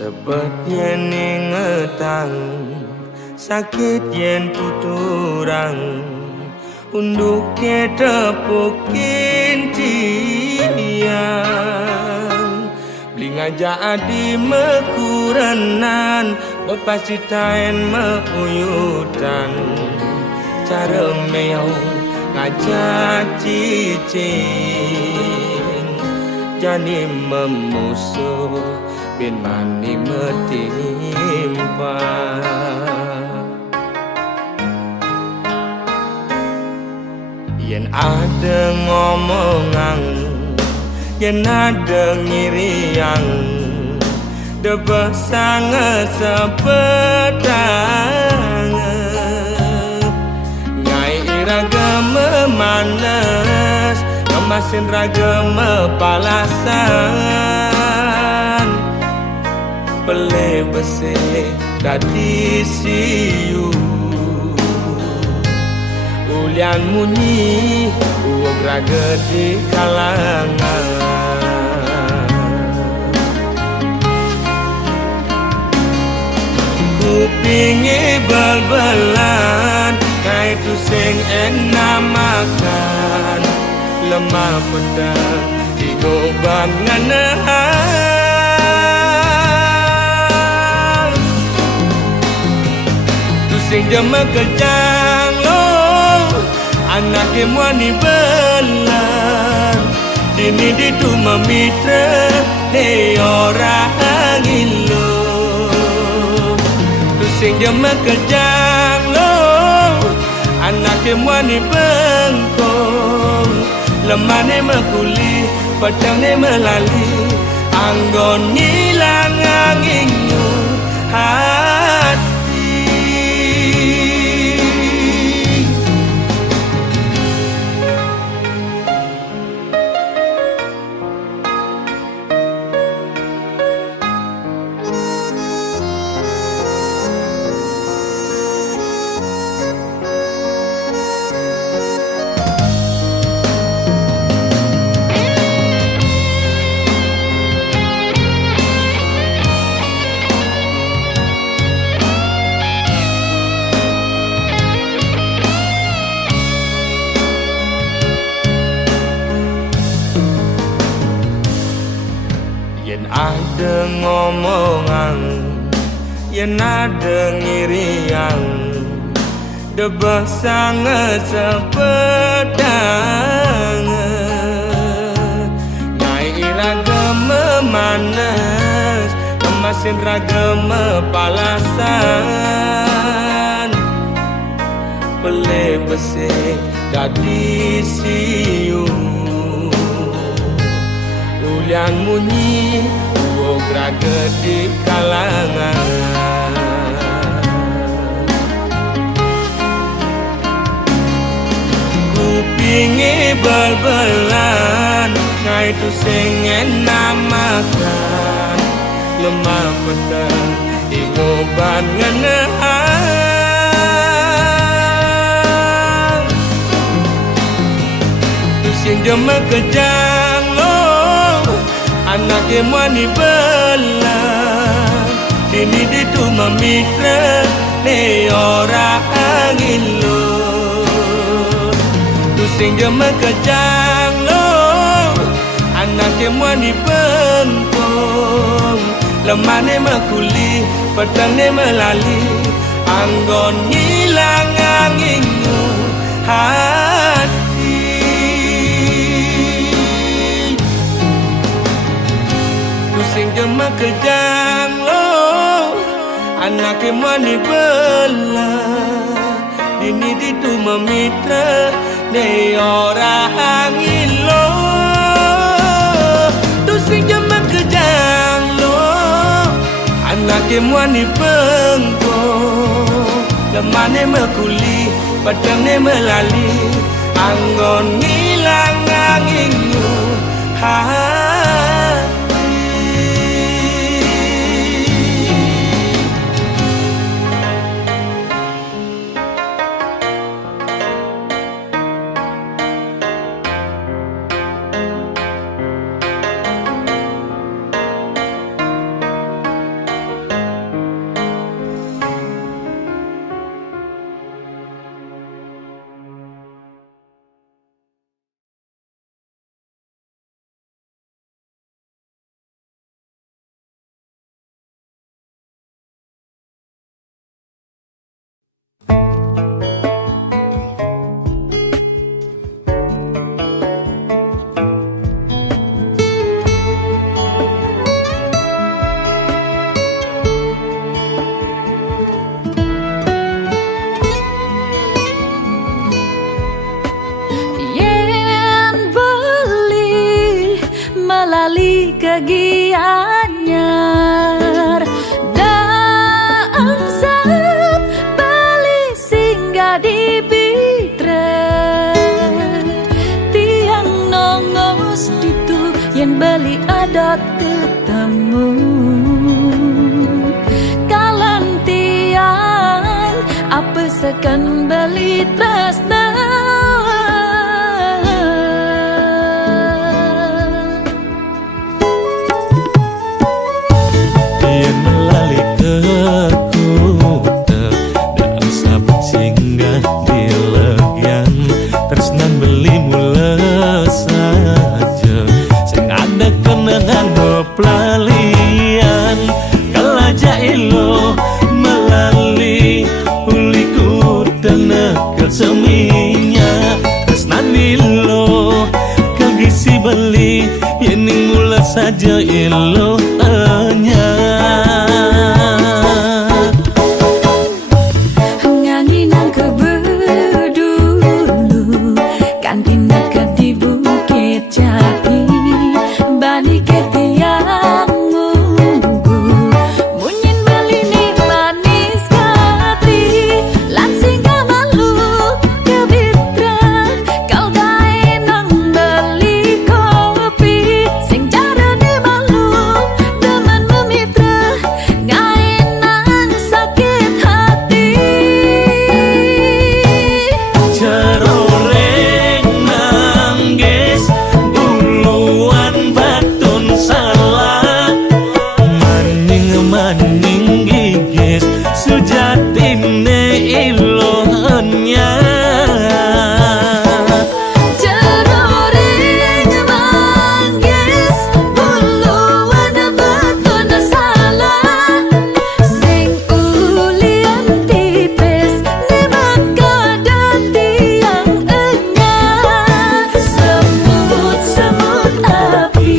Sebab yen ingetang sakit yen tuturang unduk tepukin tiang beli ngajak adi mekurenan bepasitain meuyutan cara meong ngajak cicing jani memusuh bin mani metimpa yen ada ngomongan yen ada ngiriang debah sangat sepetang ngai iraga memanas ngemasin raga mepalasan pele besi dadi siu ulian munyi uog raga di kalangan kupingi bal-balan kai tu sing enak makan lemah pedang digoban nganahan tu sing jema kejang lo anak emwani belan dini ditu memitra de orang ilo tu sing jema kejang lo anak emwani bengkong lemane mekuli pedangnya melali anggon ngilang anginmu hati yen ada ngomongan yen ada ngiriang debah sangat sepedang ngai iraga memanas emasin raga mepalasan pele besi dadi siu ulian munyi uog raga di kalangan kupingi bal-balan ngai tu sing enak makan lemah pedang digoban nganahan tu sing jema kejang anak emwani belan dini ditu memitra ne orang ilo tu sing jema kejang lo anak emwani bengkong lemane mekuli pedangnya melali anggon ngilang anginmu hati sing jema kejang lo anak emwani belan dini ditu memitra de orang ilo tu sing jema kejang lo anak emwani bengkong lemane mekuli pedangnya melali anggon ngilang anginmu hati lali kegianyar daang sap bali singgah di Pitra tiang nongos ditu yang bali adat ketemu kalantian apa sekan bali tresna pelalian kalaja ilo melali uliku tenekel seminya tresnan ilo kagisi beli yening mula saja ilo anya nganginang kebedulu kan tindak ke di Bukit Jati bani ketiang munggu munyin beli ni manis katri lansing malu kebitra kau gae nang beli kopi sing cara ni malu demen memitra gae nang sakit hati ceroreng nangis buluan batun salah maning gigis sujatine ilohnya ceroreng manggis buluan batun salah sing ulian tipis ni maka dati yang enya semut api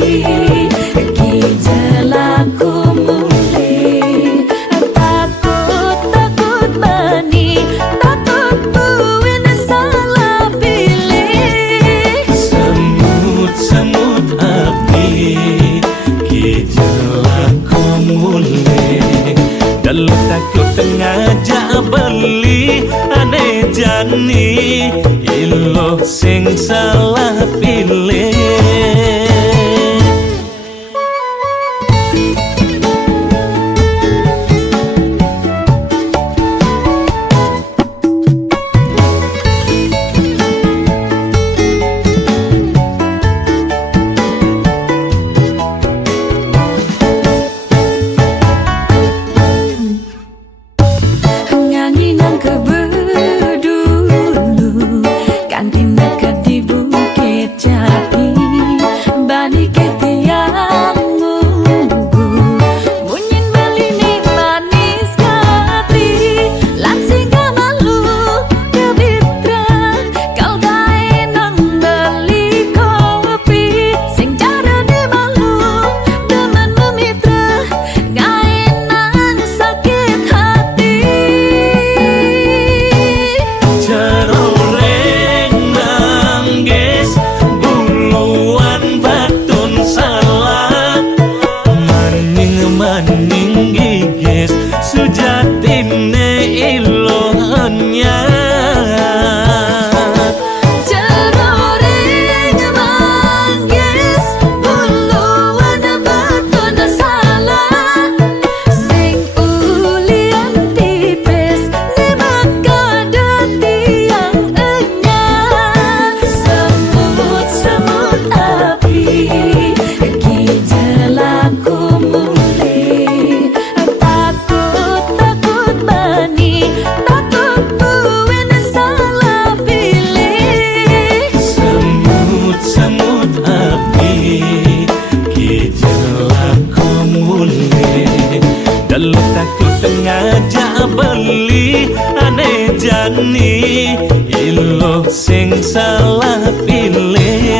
kijelaku muli takut bani takut buin salah pilih semut api kijelaku mulai dalam takut ngajak beli aneh jani ilo sing salah pilih nganginang kebedulu kan tindak ke di Bukit Jati bani ketiang munggu munyin beli ni manis katri lansing malu kebitra kau gae nang beli kopi sing cara ni malu demen memitra gae nang sakit hati ceroreng nangis buluan batun salah maning gigis sujatine ilohnya ceroreng manggis buluan batun salah sing ulian tipis ni maka dati yang enya semut api kijelaku muli takut bani takut buin salah pilih semut api kijelaku mulai dalam takut ngajak beli aneh jani ilo sing salah pilih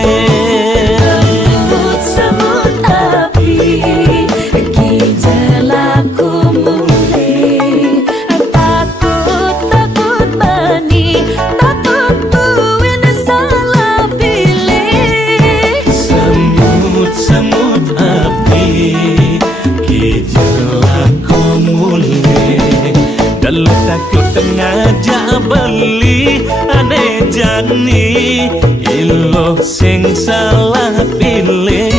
semut api kijelaku muli takut bani takut buin salah pilih semut beli ane jani ilo sing salah pilih.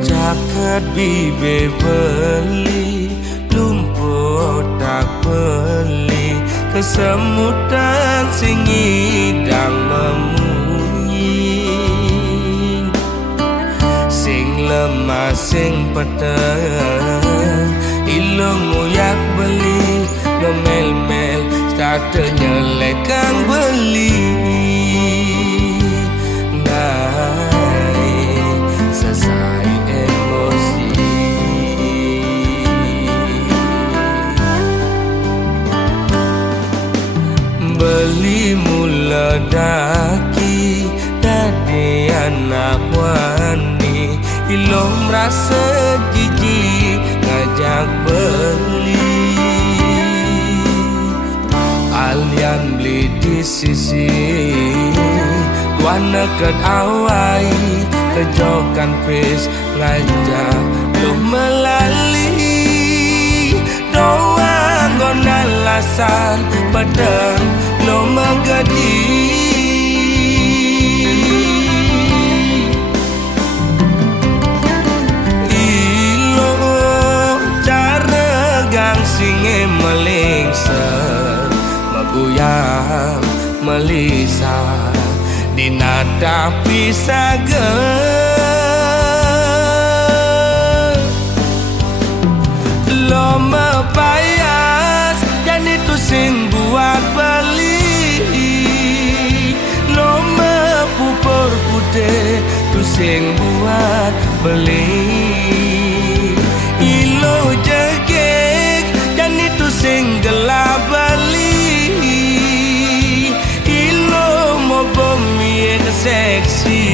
Caket bibe beli lumpur tak beli kesemutan sing ngidang memunyi sing lemah sing peteng ilung nguyak beli ngemel-mel kate nyelekang beli naik selesai emosi beli mula daki dadi anak wani ilom rasa jijik ngajak beli alian beli di sisi wana ket awai kejokan pis ngajak lu melali doang gona lasan pedang lo menggadi ilo cara gang singe melingser meguyang melisa dinada pisaga lo mepayas dan itu sing buat beli lo mepupur putih tu sing buat beli ilo jegek dan itu sing gelap beli ilo mau bumi seksi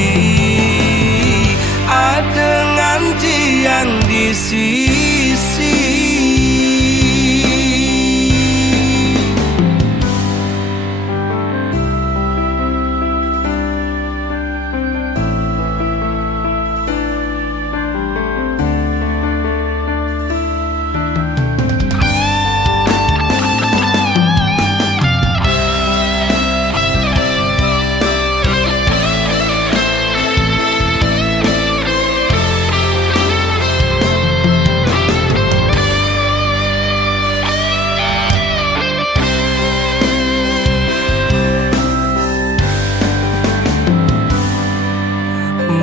ada nganti yang di sisi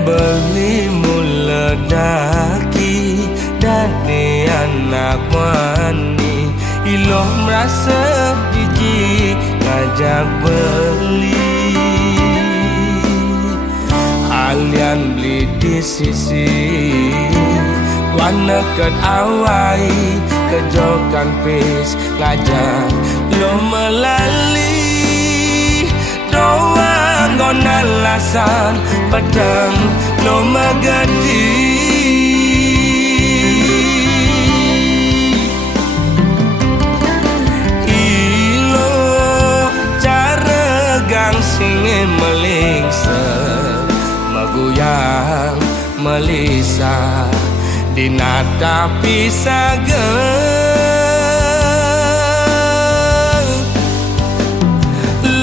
beli mula daki dadi anak wani ilo merasa jijik ngajak beli alian beli di sisi wana ket awai kejokan pis ngajak lo melali doang gona lasan pedang lo megadi ilo cara gang singe melingser meguyang melisa dinada pisaga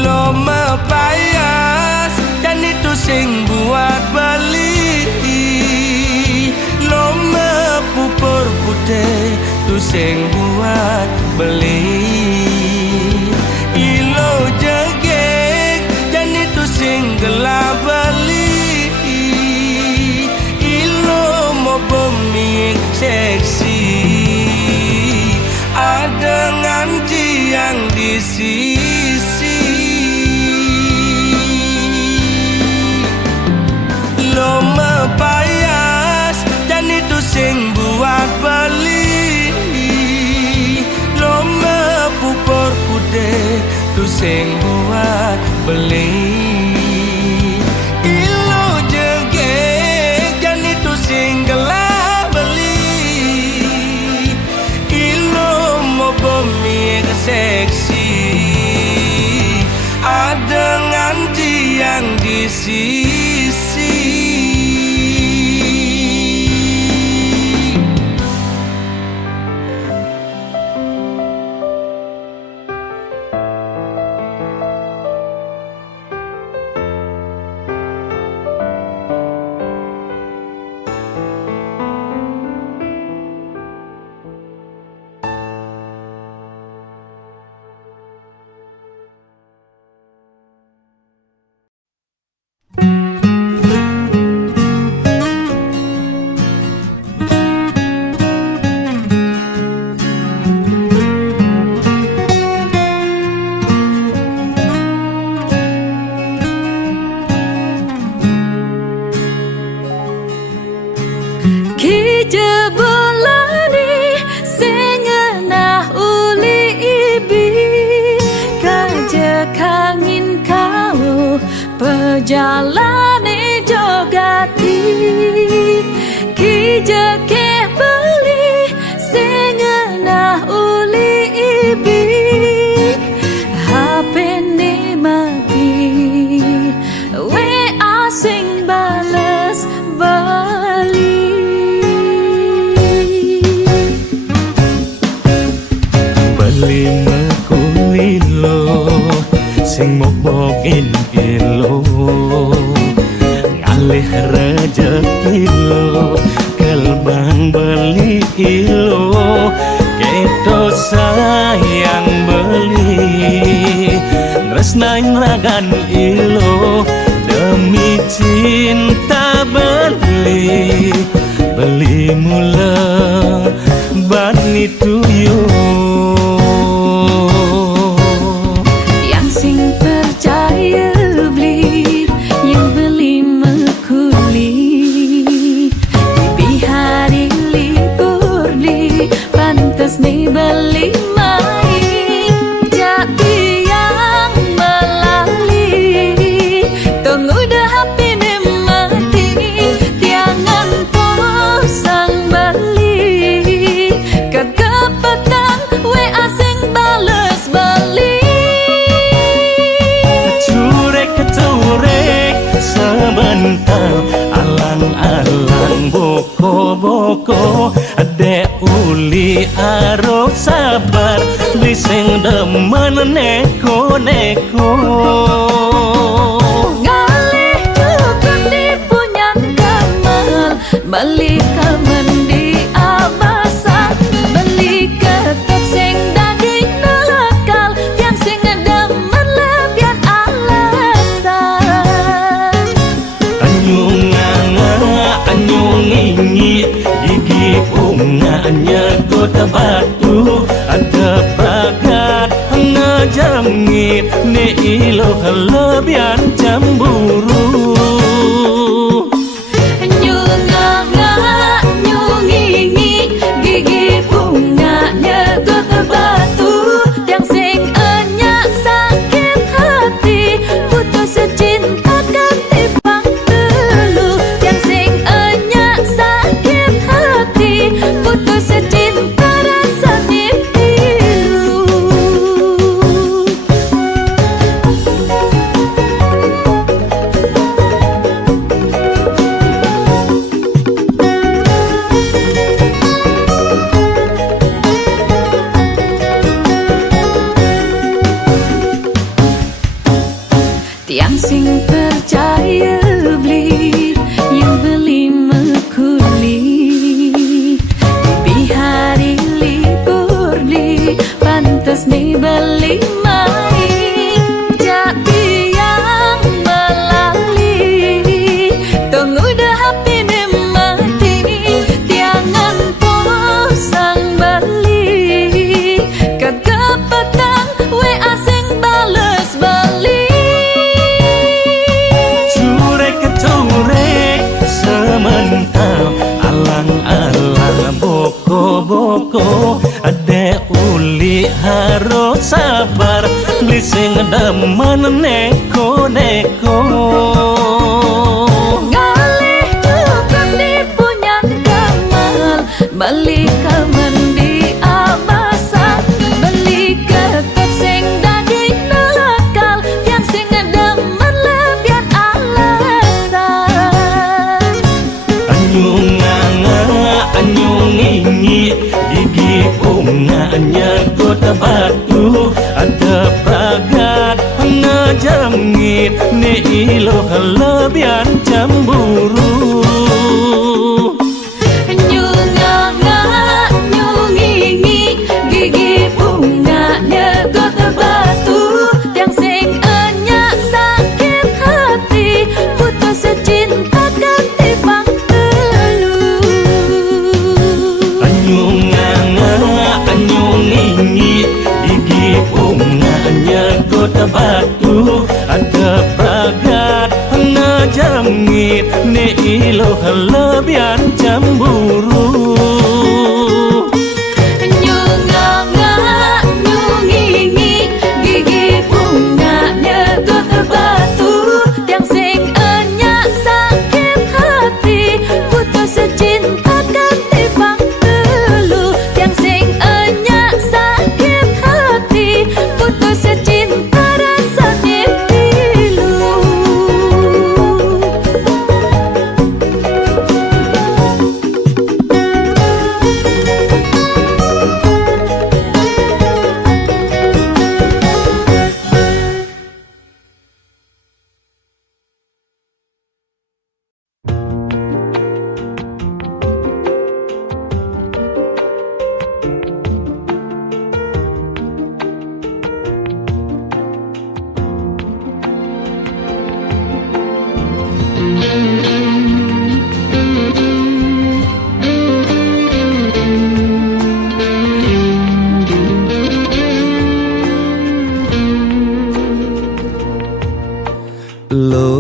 lo mepayas dan itu sing buat beli lo mepupur putih tu sing buat beli ilo jegek dan itu sing gelap beli ilo mau bumi seksi ada nganti yang di sisi sing buat beli. Ilo jengkek jan itu sing gelap beli. Ilo mau bumi seksi, ada nganti yang di sisi. Jalani jogati ki jekeh beli sing ngenah uli ibi HP ne mati we asing bales bali. Beli mekulilo sing mokbokin kilo ngalih rejeki lo kelbang beli ilo keto sayang beli tresnain ragan ilo demi cinta beli beli mula bani tuyo. Ni beli main jadi yang melali tunggu dah HP ni mati tiangan posang beli kegepatan we asing bales beli. Curek sebentar alang-alang boko-boko adek uli arok sabar bising demen neko-neko. Ngalih cukup di punyan kamar beli kamen di abasan beli ketep sing daging nelakal yang sing demen lebihan alasan. Anyungi gigi bunganya kota batu ada bagat ngejangit ne ilo kelebihan cemburu. Nyungi gigi bunganya kota batu yang sing enyak sakit hati putus cinta ketipang telu yang sing enyak sakit hati putus cinta rasa pilu. uli harus sabar lising demen neko-neko Ngalih tukang nipu nyandaman beli mandi abasa beli ketok sing daging nakal yang sing demen lebihan alasan anyung ingi gigi bunganya kota batu ada pragat ngejengit ni iloh lebihan cemburu nyungingi gigi bunganya kota batu yang sing enyak sakit hati putus secinta ganti bang telu anyungingi gigi bunganya kota batu ada pragat ngejengit ni iloh lebihan cemburu nyungingi gigi bunganya kota batu yang sing enyak sakit hati putus secinta ganti bang telu yang sing enyak sakit hati putus secinta rasanya pilu lo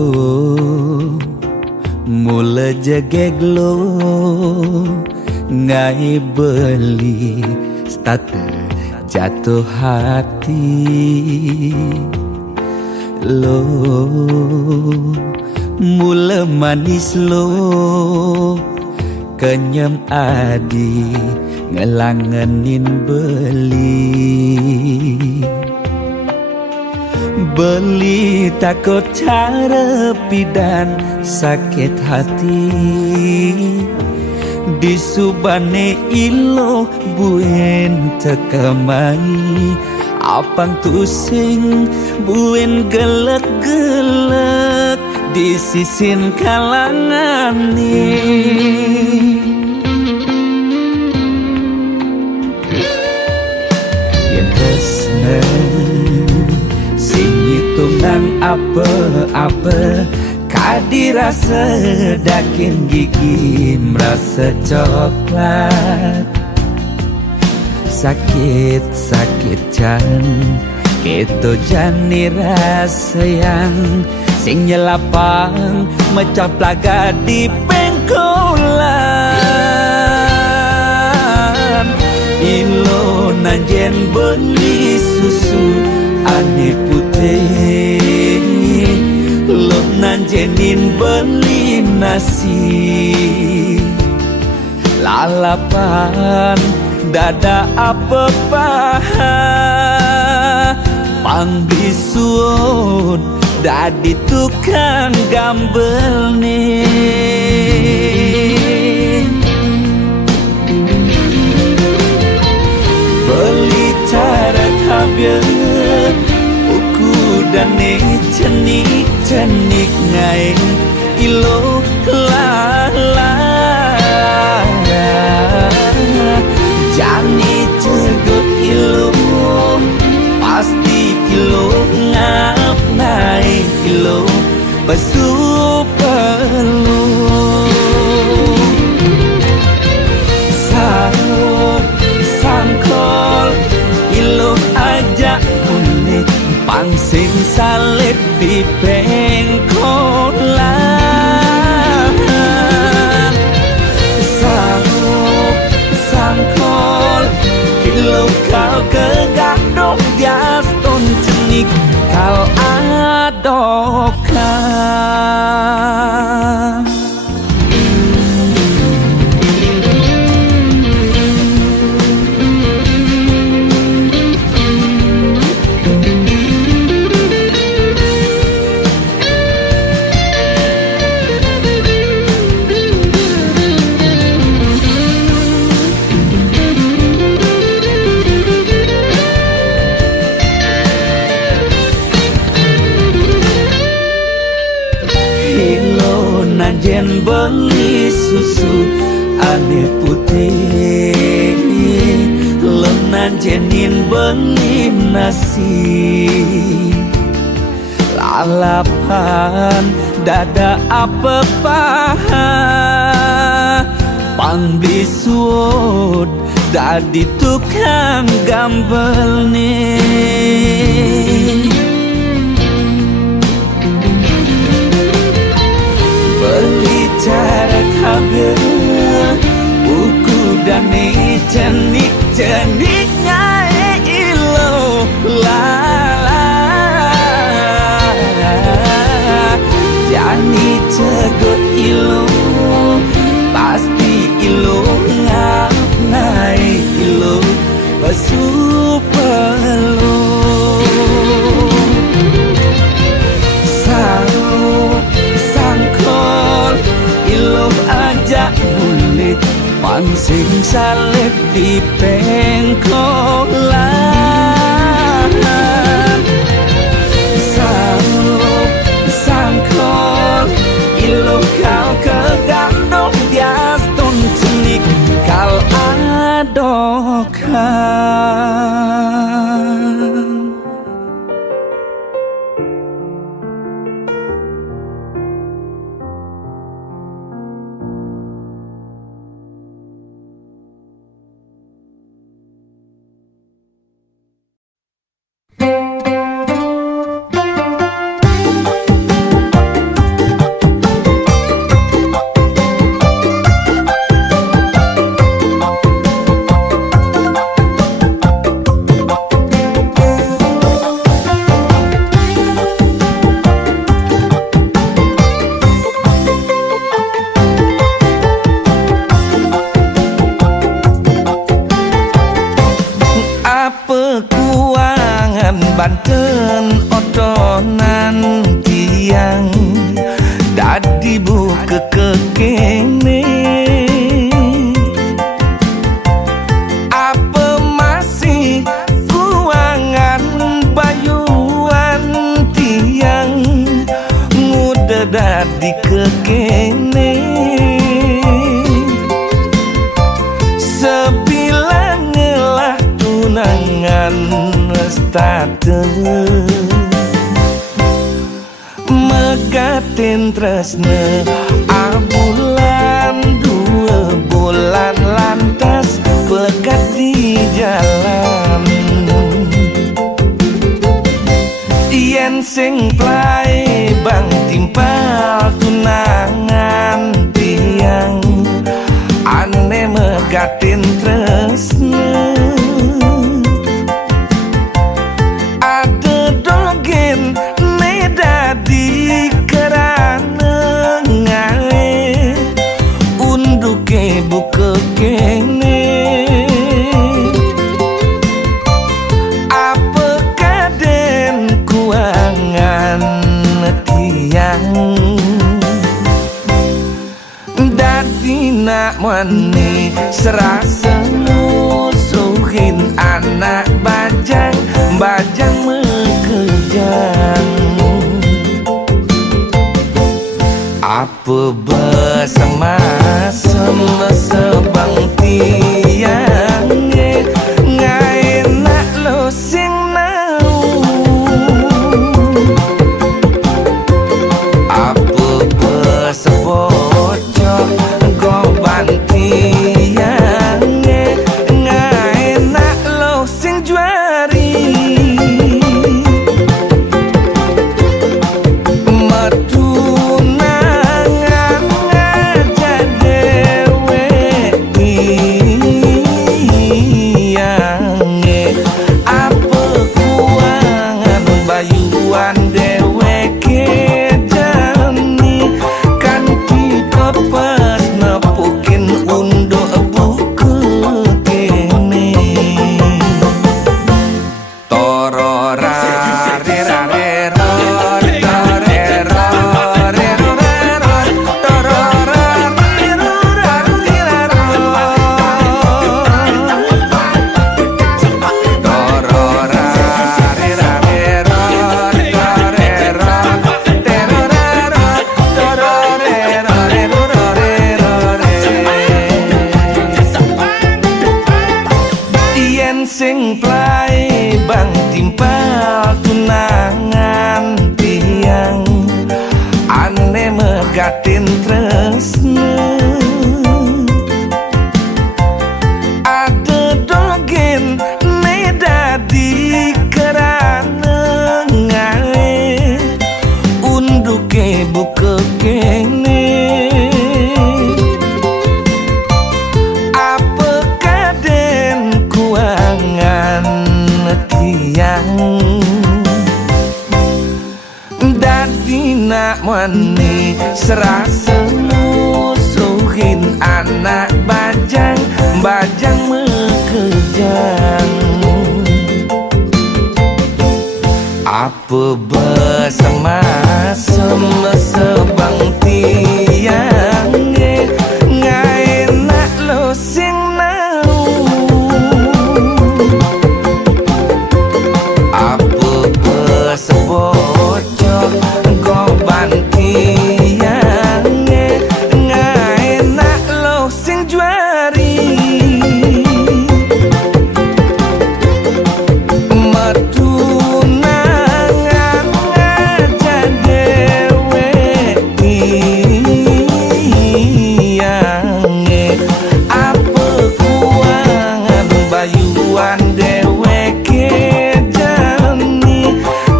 mula jegeg lo ngai beli starter jatuh hati lo mula manis lo kenyam adi ngelangenin beli takut cara pidan sakit hati disubane ilo buen tekamai apang tusing buen gelek-gelek di sisin kalangan yang tresna tunang apa-apa kadirasa dakin gigi merasa coklat sakit jan keto jani rasa yang sing nyelapang mecah plaga di pengkolan ilo nanjen beli susu ane putih lo nanjenin beli nasi lalapan dada apa paha pang bisuun dadi tukang gambel nih beli cara tabiat dane cenik ngai ilo lala jani cegot ilo pasti ilo ngap naik ilo basu perlu sangkol ilo ajak unik pangsing salib di pengkolan sangkol kilo kau kegadok dias ton cenik kal adokan. Jen beli susu ane putih, lenan jenin beli nasi, lalapan dada apa paha, pang bisuut dadi tukang gambel nih. Cara kabel buku dan cenik ngai ilo lala jani cegot ilo pasti ilo ngap ngai ilo basuh pelu sangkol ilo ajak bulit pansing salib di pengkolan sangkol ilo kau kegandong dias ton cenik kal adokan. Banten otonan tiang dadi buka kekene apa masih kuangan bayuan tiang muda dadi kekene sebilang ngelah tunangan state megatin tresne abulan 2 bulan lantas pekat di jalan yen sing plai bang timpal tunangan tiang ane megatin tresne di kerana ngai unduke buka kene apa kaden kuangan tiang dadi nak mani serasa musuhin anak bajang mekejang apa bersama sebang tiang ngai nak lo sing nau apa bersebocor goban tiang ngai nak lo sing juari metunangan ngajak dewe bayuan dheweke jani kanthi pepes nepukin unduk buku kene torora sing plai bang timpal tunangan tiang ane megatin tresna ada dogen ne dadi kerana ngae unduke buka kene dadi nak wani serasa musuhin anak bajang bajang mekejang apa bersama sebang tiang ngai nak lo sing nau apa bersebocor goban tiang ngai nak lo sing juari metunangan aja dewe tiang apa kuangan bayuan dewe kejani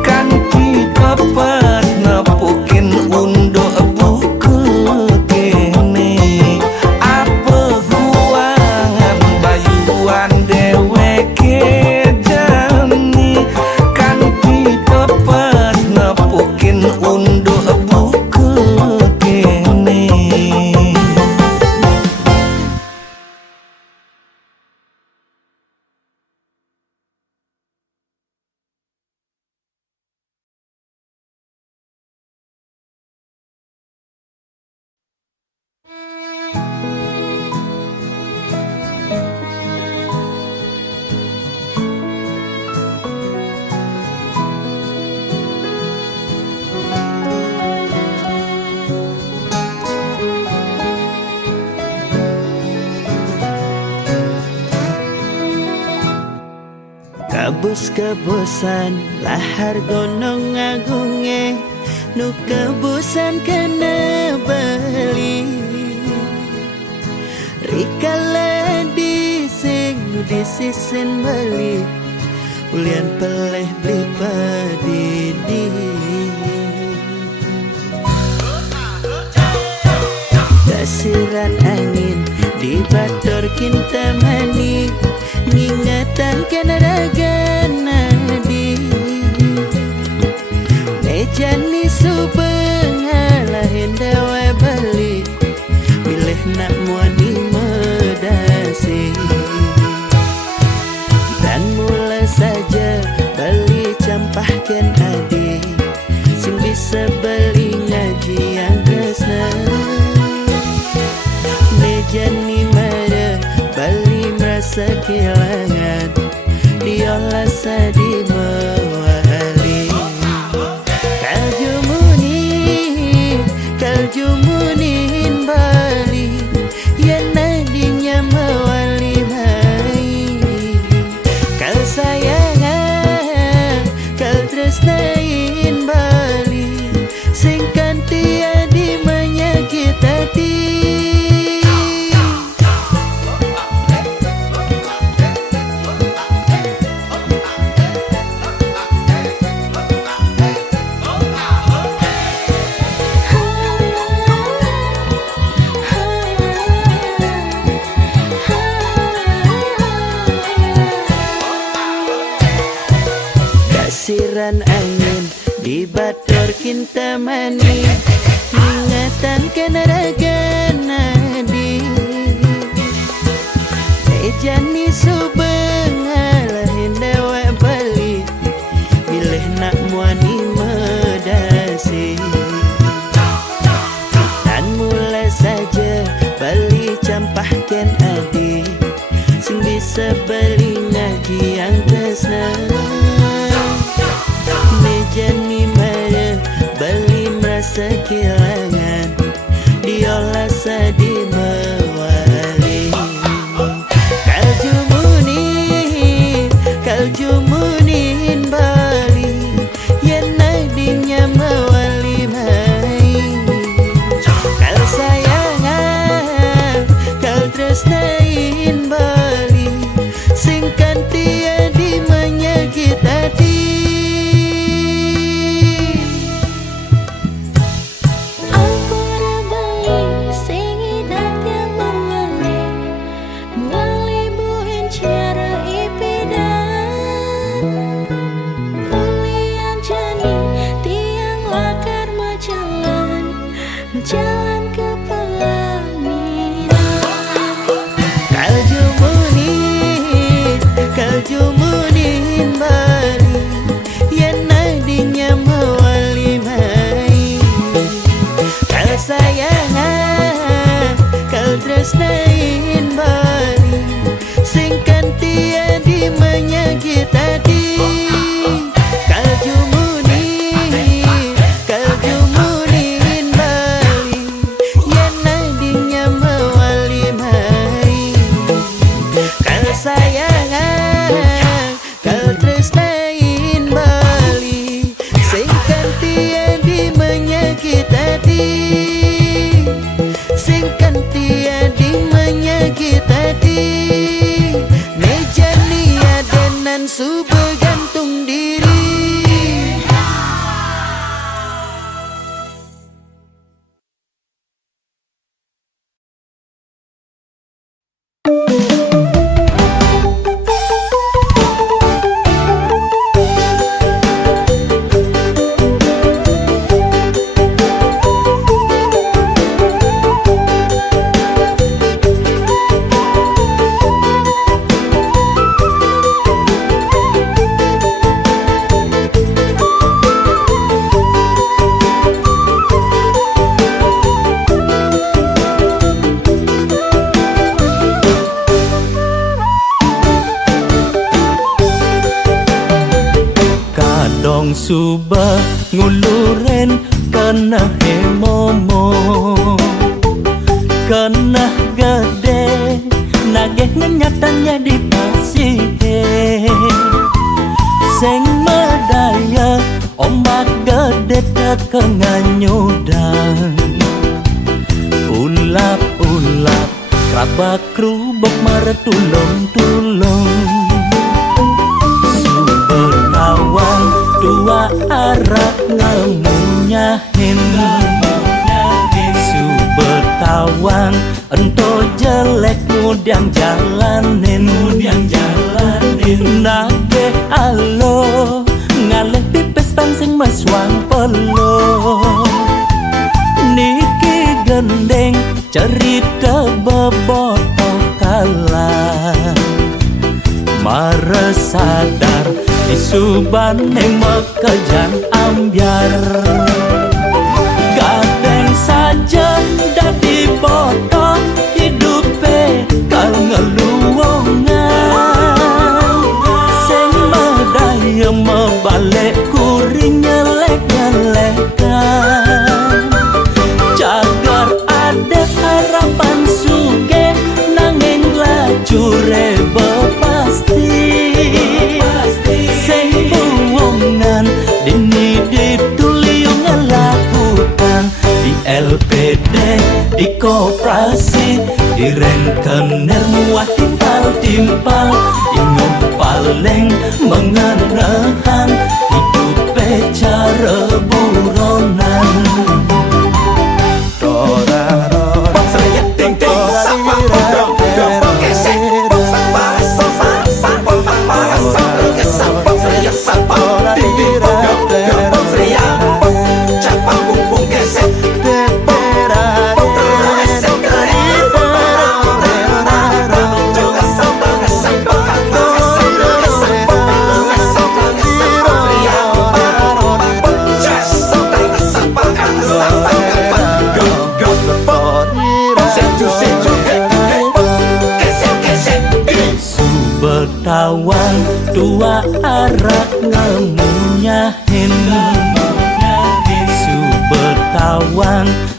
kanthi pepes nepukin unduk buku kene apa kuangan bayuan dewe kejani kanthi pepes nepukin unduk buku kene Kabus-kabusan lahar gunung agunge nu kebusan kena bali rikala dising nu disisin bali ulian peleh beli padidi tasiran angin di bator kinta mani ngingatan kena raga nadi nejani subeng alahin dewa balik milih nak muani medasi dan mula saja beli campahkan adi sing bisa beli ngaji yang resna nejani mara bali merasa kehilangan diolah sadi mewali kaljumunin bali yang nadinya mewali mai kal sayangan kal tresnain bali sing kanti adi menyakit hati Siran angin di batur kinta mani ingatan kenaragan nadi jani subeng alahin dewa bali bilih nak muani medasi dan mula saja bali campahkan adi sing bisa beli ngaji yang tresna mejani mara bali merasa kehilangan diolah sadi mewali kaljumunin bali yang nadinya mewali mai kal sayangan kal tresnain bali singkan tiadi menyakit hati. Jalan ke pelaminan Kaljumunin bali yang nadinya mewali mai kal sayangan kal tresnain bali singkan tiadi menyakit hati. Sayangan kal tresnain bali singkan tiadi menyakit hati singkan tiadi menyakit hati mejani adenan su bergantung diri. Dong suba nguluren kena hemomo kena gede nageh nyatanya di pasihe seng medaya ombak gede tekenganyudan ulap-ulap kerabak kerubuk maretulong-tulong subetawang dua arah ngemunyahin subetawang ento jelek mudiang jalanin nage alo ngaleh pipes pansing maswang pelo niki gendeng cerita bebotoh kalah mare sadar di subaneng mekejang ambyar gadeng saja dadi potong hidupe kal ngeluwongan sing medaya mebalik kuring nyelek-nyelekan cagar ada harapan suge nanging lajure bepasti sing buwongan dini dituliung ngelakukan di LPD di koperasi di rentenir muat timpal-timpal ingin paling mengenahan hidup cara buronan Saya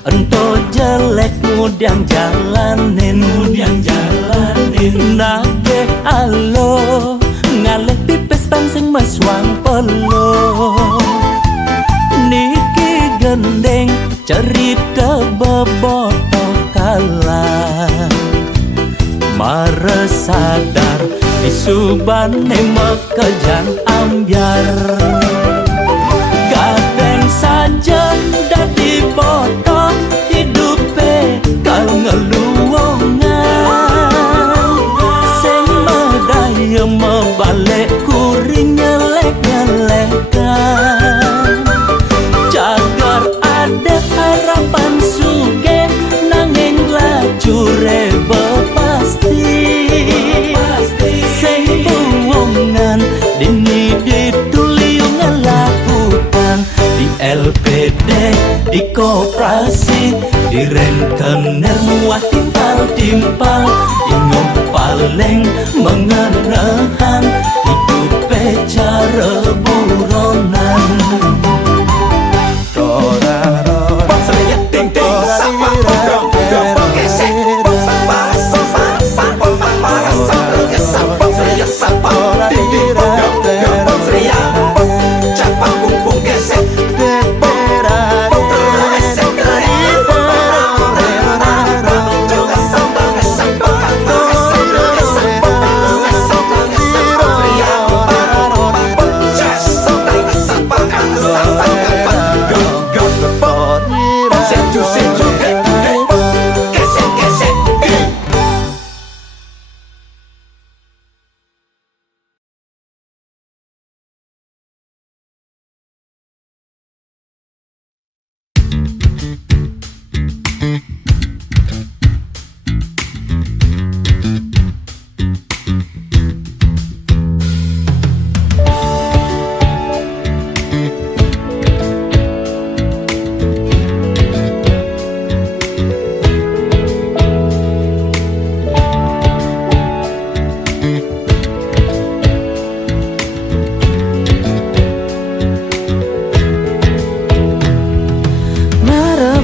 ento jelek mudian jalanin nake alo ngalih pipis pan sing meswang pelo niki gendeng cerita bebotoh kalah mare sadar disubane mekejang ambyar kadang saja dadi botoh hidupe kal ngeluwongan sing medaya membalik kuring nyelek-nyelekan jagar ada harapan suge nanging lajure bepasti sing buwongan dini dituliungan lakukan di LPD di koperasi di rentenir muat timpal-timpal ingin paling mengenahan hidup cara buronan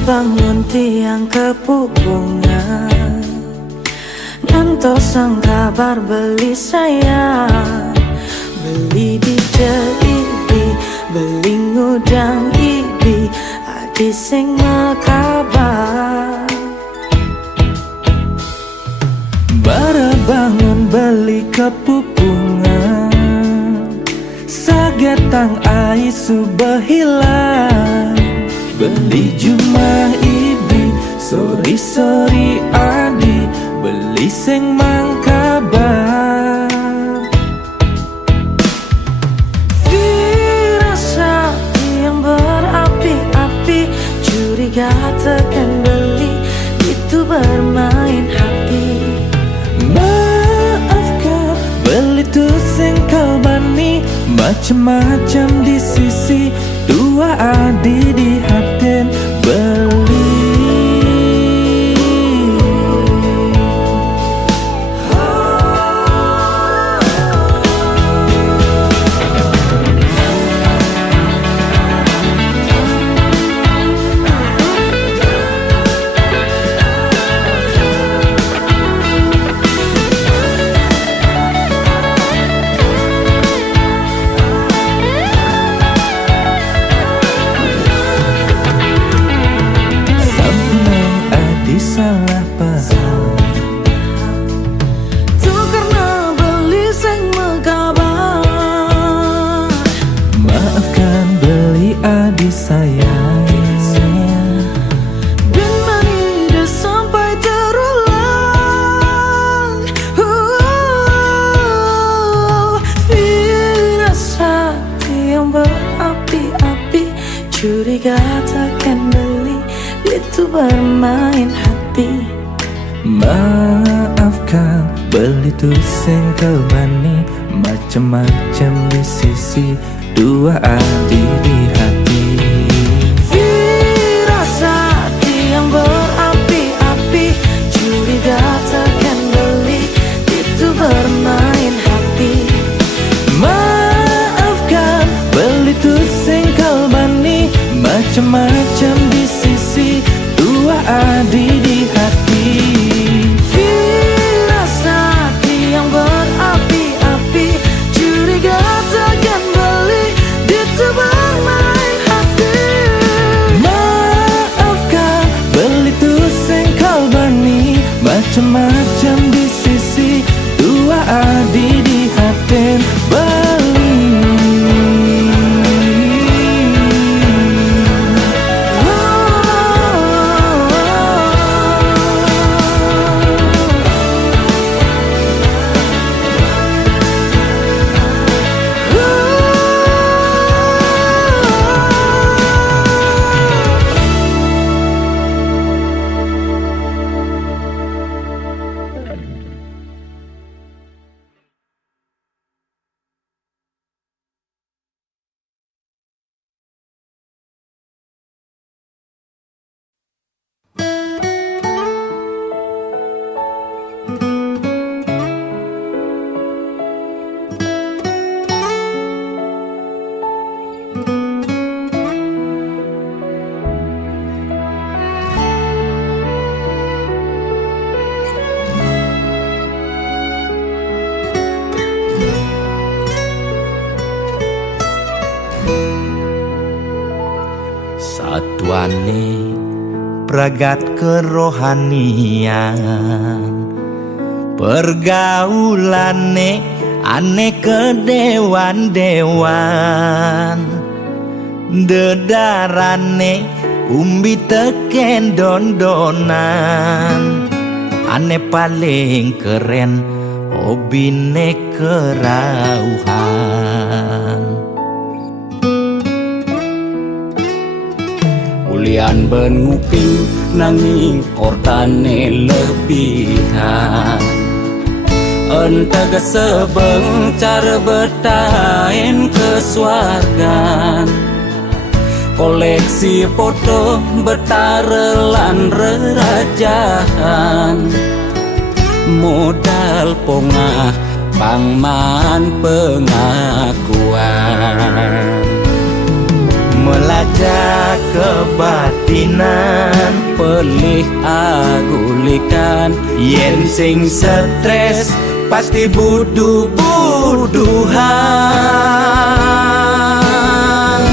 bangun tiang kepupungan Nantosang kabar beli saya Beli di JIB Beli ngudang IB Adi sing makabar bara bangun beli kepupungan sagetang aisu behilang beli jumah ibi sori adi beli sing mangkabar firasat yang berapi-api curiga tekan beli itu bermain hati maafkan beli tu sing kalbani macam-macam di sisi dua adi di haten beli salah paham tu karena beli sing mekabar maafkan beli adi sayang dan mani dah sampai terulang firasat yang berapi-api curiga takkan beli itu bermain hati maafkan beli tu sing kalbani macam-macam di sisi dua adi di hati firasat yang berapi-api curiga takkan beli itu bermain hati maafkan beli tu sing kalbani macam-macam di sisi dua wani pragat kerohanian, pergaulane aneh kedewan-dewan, dedarane umbi teken don-donan, aneh paling keren hobine kerauhan. Ulian ben nguping nanging ortane lebihan, entega sebeng cara betain kesuargan, koleksi foto betarelan rerajahan, modal pongah pangman pengakuan, melajak kebatinan, pelih agulikan, yen sing stres pasti buduh-buduhan.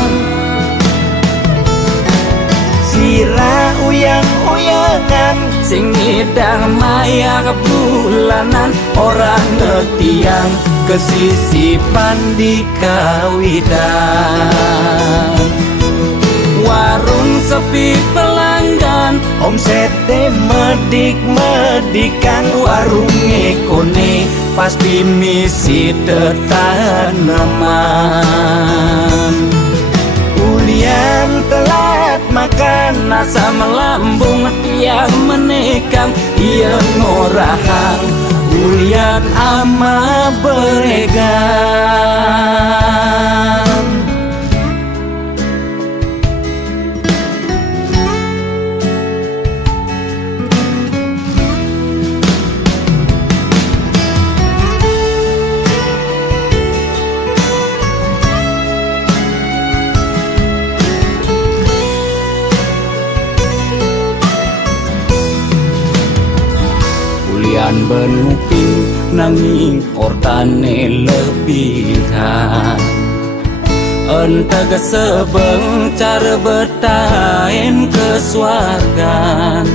Sira uyang-uyangan, sing ngidang maya bulanan, orang ngetiang kesisipan di kawitan. Warung sepi pelanggan, omsete medik-medikan, warung ekone pasti misi tetaneman. Ulian telat makan, asa melambung tiang menekang, ia ngorahang ulian ama beregan. Ulian ben nguping nanging ortane lebihan, entega sebeng cara betain kesuargan,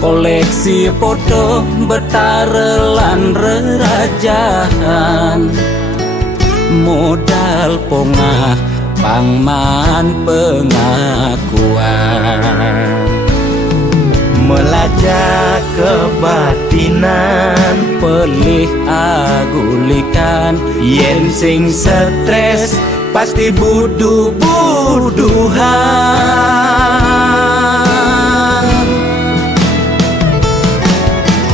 koleksi foto betarelan rerajahan, modal pongah pangman pengakuan, melajak kebatinan, pelih agulikan, yen sing stres pasti buduh-buduhan.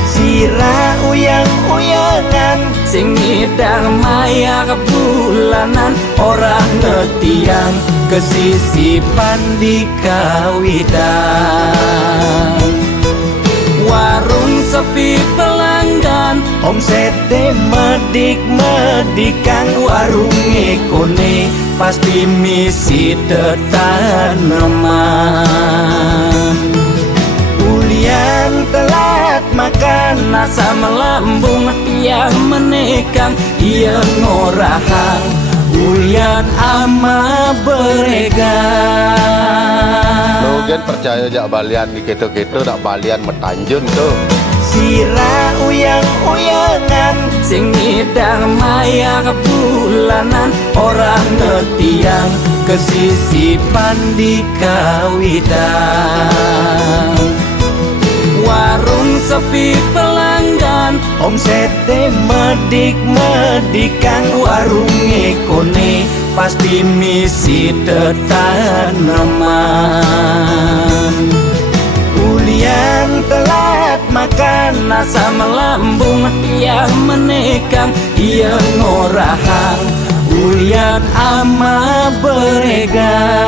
Sira uyang-uyangan, sing ngidang maya bulanan, orang ngetiang kesisipan di kawitan. Warung sepi pelanggan, omsete medik-medikan, warung ekone pasti misi tetaneman. Ulian telat makan, asa melambung tiang menekang, ia ngorahang ulian ama beregan. Logan percaya jak balian di keto-keto nak balian metanjun tu. Sira uyang-uyangan, sing ngidang maya bulanan, orang ngetiang kesisipan di kawitan. Warung sepi pelanggan, omsete medik-medikan, warung ekone pasti misi tetaneman. Ulian telat makan, asa melambung tiang menekang, ia ngorahang ulian ama beregan.